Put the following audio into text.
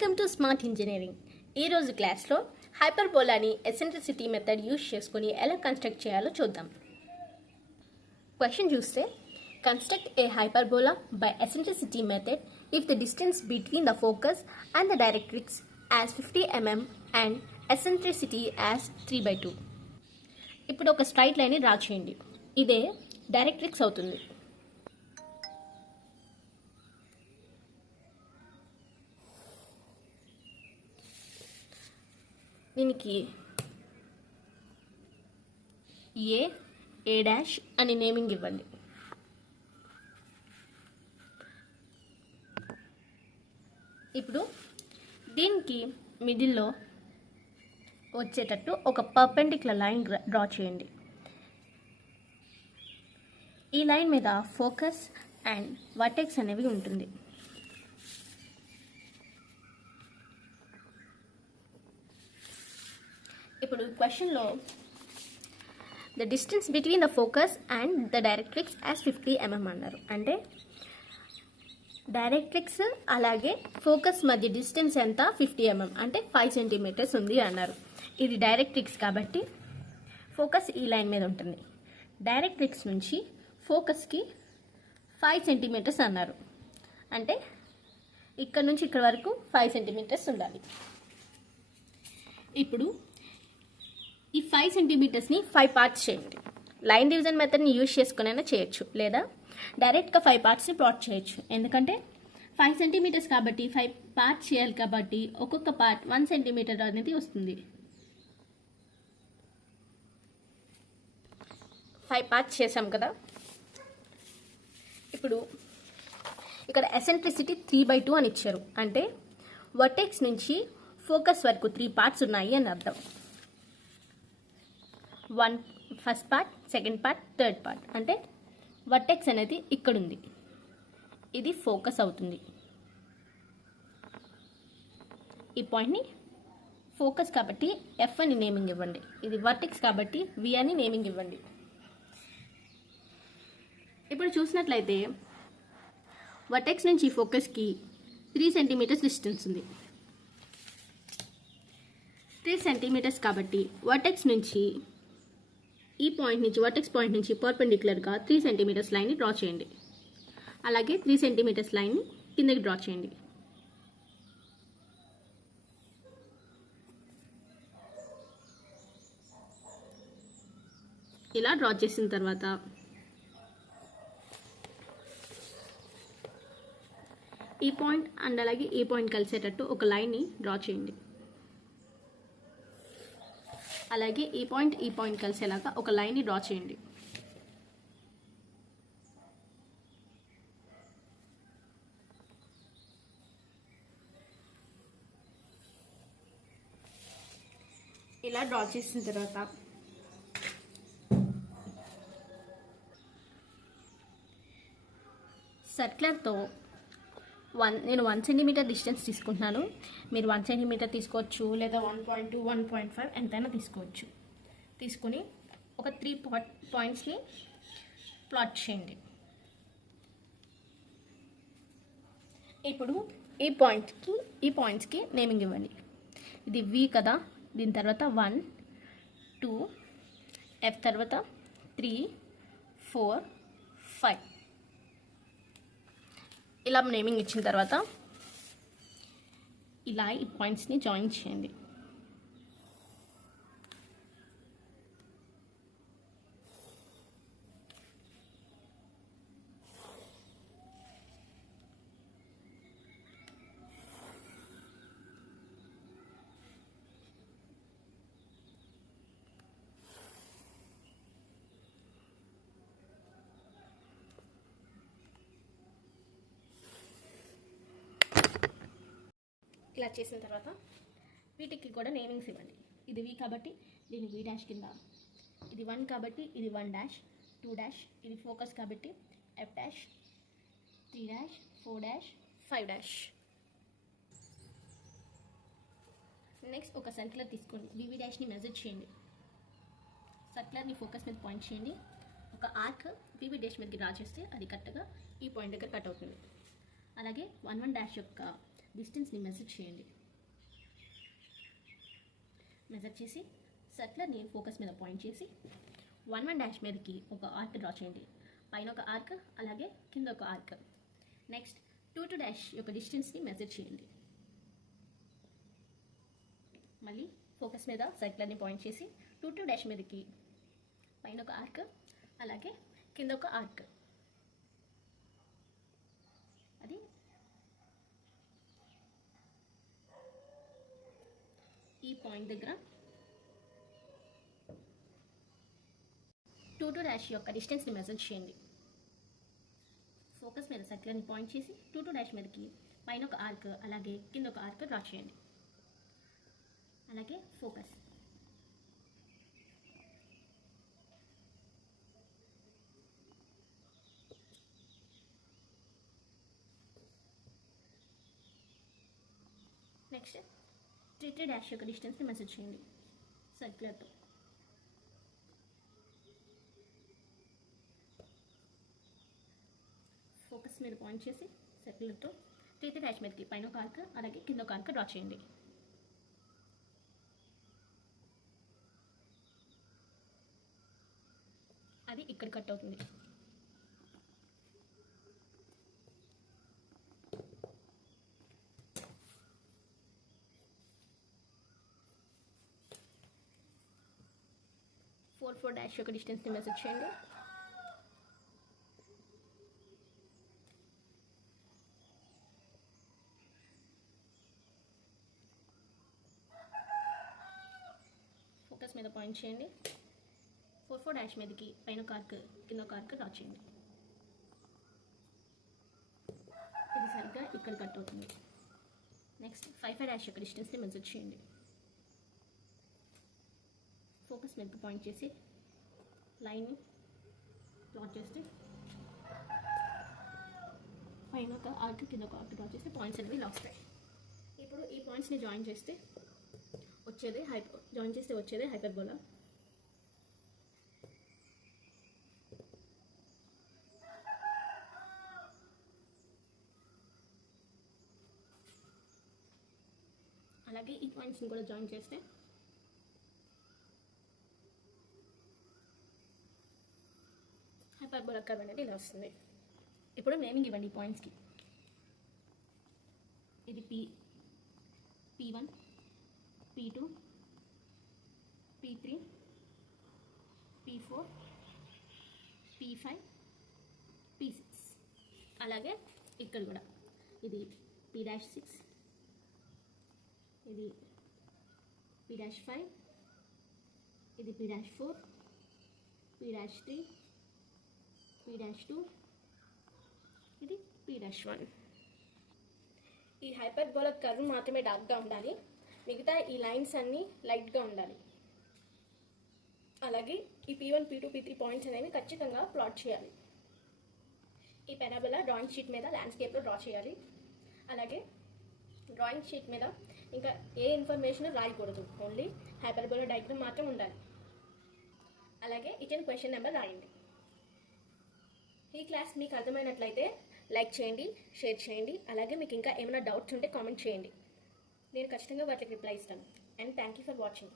Welcome to smart engineering. ఈరోజు క్లాస్లో హైపర్బోలాని eccentricity method use చేసుకుని ఎలా కన్స్ట్రక్ట్ చేయాలో చూద్దాం. క్వశ్చన్ చూస్తే, construct a hyperbola by eccentricity method if the distance between the focus and the directrix as 50 mm and eccentricity as 3/2. ఇప్పుడు ఒక straight లైన్ని డ్రా చేయండి. ఇదే డైరెక్ట్రిక్స్ అవుతుంది. దీనికి ఏ డాష్ అని నేమింగ్ ఇవ్వండి. ఇప్పుడు దీనికి మిడిల్లో వచ్చేటట్టు ఒక పర్పెండిక్యులర్ లైన్ డ్రా చేయండి. ఈ లైన్ మీద ఫోకస్ అండ్ వర్టెక్స్ అనేవి ఉంటుంది. ఇప్పుడు క్వశ్చన్లో the distance between the focus and the directrix as 50 mm అన్నారు. అంటే డైరెక్ట్రిక్స్ అలాగే ఫోకస్ మధ్య డిస్టెన్స్ ఎంత 50 mm, అంటే 5 cm ఉంది అన్నారు. ఇది డైరెక్ట్రిక్స్ కాబట్టి ఫోకస్ ఈ లైన్ మీద ఉంటుంది. డైరెక్ట్రిక్స్ నుంచి ఫోకస్కి 5 cm అన్నారు. అంటే ఇక్కడ నుంచి ఇక్కడ వరకు 5 cm ఉండాలి. ఇప్పుడు ఈ 5 cm 5 పార్ట్స్ చేయండి. లైన్ డివిజన్ మెథడ్ని యూజ్ చేసుకునైనా చేయొచ్చు, లేదా డైరెక్ట్గా 5 పార్ట్స్ని ప్లాట్ చేయొచ్చు. ఎందుకంటే 5 cm కాబట్టి 5 పార్ట్స్ చేయాలి కాబట్టి ఒక్కొక్క పార్ట్ 1 cm అనేది వస్తుంది. 5 పార్ట్స్ చేసాం కదా. ఇప్పుడు ఇక్కడ ఎసెంట్రిసిటీ 3/2 అని ఇచ్చారు. అంటే వర్టెక్స్ నుంచి ఫోకస్ వరకు 3 పార్ట్స్ ఉన్నాయి అని అర్థం. First part, second part, third part. అంటే వర్టెక్స్ అనేది ఇక్కడ ఉంది, ఇది ఫోకస్ అవుతుంది. ఈ పాయింట్ని ఫోకస్ కాబట్టి ఎఫ్ అని నేమింగ్ ఇవ్వండి. ఇది వర్టెక్స్ కాబట్టి వి అని నేమింగ్ ఇవ్వండి. ఇప్పుడు చూసినట్లయితే వర్టెక్స్ నుంచి ఫోకస్కి 3 cm డిస్టెన్స్ ఉంది. 3 cm కాబట్టి వర్టెక్స్ నుంచి ఈ పాయింట్ నుంచి వర్టెక్స్ పాయింట్ నుంచి పర్పెండిక్యులర్గా 3 cm లైన్ని డ్రా చేయండి. అలాగే 3 cm లైన్ని కిందకి డ్రా చేయండి. ఇలా డ్రా చేసిన తర్వాత ఈ పాయింట్ అండ్ అలాగే ఈ పాయింట్ కలిసేటట్టు ఒక లైన్ని డ్రా చేయండి. అలాగే ఈ పాయింట్ కలిసేలాగా ఒక లైన్ని డ్రా చేయండి. ఇలా డ్రా చేసిన తర్వాత సర్క్యులర్తో నేను 1 cm డిస్టెన్స్ తీసుకుంటున్నాను. మీరు 1 cm తీసుకోవచ్చు, లేదా 1.2, 1.5 ఎంతైనా తీసుకోవచ్చు. తీసుకుని ఒక 3 పాయింట్స్ని ప్లాట్ చేయండి. ఇప్పుడు ఈ పాయింట్స్కి నేమింగ్ ఇవ్వండి. ఇది వి కదా, దీని తర్వాత 1, 2, ఎఫ్ తర్వాత 3, 4, 5 ఇలా నేమింగ్ ఇచ్చిన తర్వాత ఇలా ఈ పాయింట్స్ని జాయిన్ చేయండి. ఇలా చేసిన తర్వాత వీటికి కూడా నేమింగ్స్ ఇవ్వండి. ఇది వి కాబట్టి దీని వి డాష్ కింద, ఇది 1 కాబట్టి ఇది 1 డాష్, 2 డాష్, ఇది ఫోకస్ కాబట్టి F dash, 3 dash, 4 dash, 5 dash. Next ఒక సర్క్యులర్ తీసుకోండి. వివి డాష్ని మెజర్ చేయండి. సర్క్యులర్ని ఫోకస్ మీద పాయింట్ చేయండి. ఒక ఆర్క్ వివి డాష్ మీదకి డ్రా చేస్తే అది కరెక్ట్గా ఈ పాయింట్ దగ్గర కట్ అవుతుంది. అలాగే 1 1 డాష్ యొక్క డిస్టెన్స్ని మెజర్ చేయండి. మెజర్ చేసి సర్క్యులర్ని ఫోకస్ మీద పాయింట్ చేసి 1 మీదకి ఒక ఆర్క్ డ్రా చేయండి. పైన ఒక ఆర్క్, అలాగే కింద ఒక ఆర్క్. నెక్స్ట్ 2 యొక్క డిస్టెన్స్ని మెజర్ చేయండి. మళ్ళీ ఫోకస్ మీద సర్క్యులర్ని పాయింట్ చేసి 2 మీదకి పైన ఒక ఆర్క్, అలాగే కింద ఒక ఆర్క్. అది ఈ పాయింట్ దగ్గర 2 యొక్క డిస్టెన్స్ని మెజర్ చేయండి. ఫోకస్ మీద సర్క్యులర్ని పాయింట్ చేసి 2 మీదకి పైన ఒక ఆర్క్, అలాగే కింద ఒక ఆర్క్ డ్రా చేయండి. అలాగే ఫోకస్ నెక్స్ట్ 3 యొక్క డిస్టెన్స్ని మెజర్ చేయండి సర్క్యులర్తో. ఫోకస్ మీద పాయింట్ చేసి సర్క్యులర్తో 3 మీదకి పైన ఒక ఆర్క్, అలాగే కింద ఒక ఆర్క్ డ్రా చేయండి. అది ఇక్కడ కట్ అవుతుంది. ఫోర్ డాష్ యొక్క డిస్టెన్స్ని మెజర్ చేయండి. ఫోకస్ మీద పాయింట్ చేయండి. 4 మీదకి పైన ఒక ఆర్క్, కింద ఒక ఆర్క్ డ్రా చేయండి. ఇది సరిగ్గా ఇక్కడ కట్ అవుతుంది. నెక్స్ట్ 5 యొక్క డిస్టెన్స్ని మెజర్ చేయండి. ఫోకస్ మీద పాయింట్ చేసి లైన్ని ప్లాట్ చేస్తే పైన ఒక ఆర్క్, కింద ఒక ఆర్క్ డ్రా చేస్తే పాయింట్స్ అనేవి ఇలా వస్తాయి. ఇప్పుడు ఈ పాయింట్స్ని జాయిన్ చేస్తే వచ్చేదే హైపర్బోలా. అలాగే ఈ పాయింట్స్ని కూడా జాయిన్ చేస్తే హైపర్బోలా కర్వ్ అనేది ఇలా వస్తుంది. ఇప్పుడు నేమింగ్ ఇవ్వండి ఈ పాయింట్స్కి. ఇది P1, P2, P3, P4, P5, P6. అలాగే ఇక్కడ కూడా ఇది P'6, ఇది P'5, ఇది P'4, P'3, P'2, ఇది P'1. ఈ హైపర్బోలా కర్వ్ మాత్రమే డార్క్గా ఉండాలి, మిగతా ఈ లైన్స్ అన్నీ లైట్గా ఉండాలి. అలాగే ఈ P1, P2, P3 పాయింట్స్ అనేవి ఖచ్చితంగా ప్లాట్ చేయాలి. ఈ పారాబోలా డ్రాయింగ్ షీట్ మీద ల్యాండ్స్కేప్లో డ్రా చేయాలి. అలాగే డ్రాయింగ్ షీట్ మీద ఇంకా ఏ ఇన్ఫర్మేషన్ రాయకూడదు, ఓన్లీ హైపర్బోలా డయాగ్రామ్ మాత్రం ఉండాలి. అలాగే ఇచ్చిన క్వశ్చన్ నెంబర్ రాయండి. ఈ క్లాస్ మీకు అర్థమైనట్లయితే లైక్ చేయండి, షేర్ చేయండి. అలాగే మీకు ఇంకా ఏమైనా డౌట్స్ ఉంటే కామెంట్ చేయండి. నేను ఖచ్చితంగా వాటికి రిప్లై ఇస్తాను. And thank you for watching.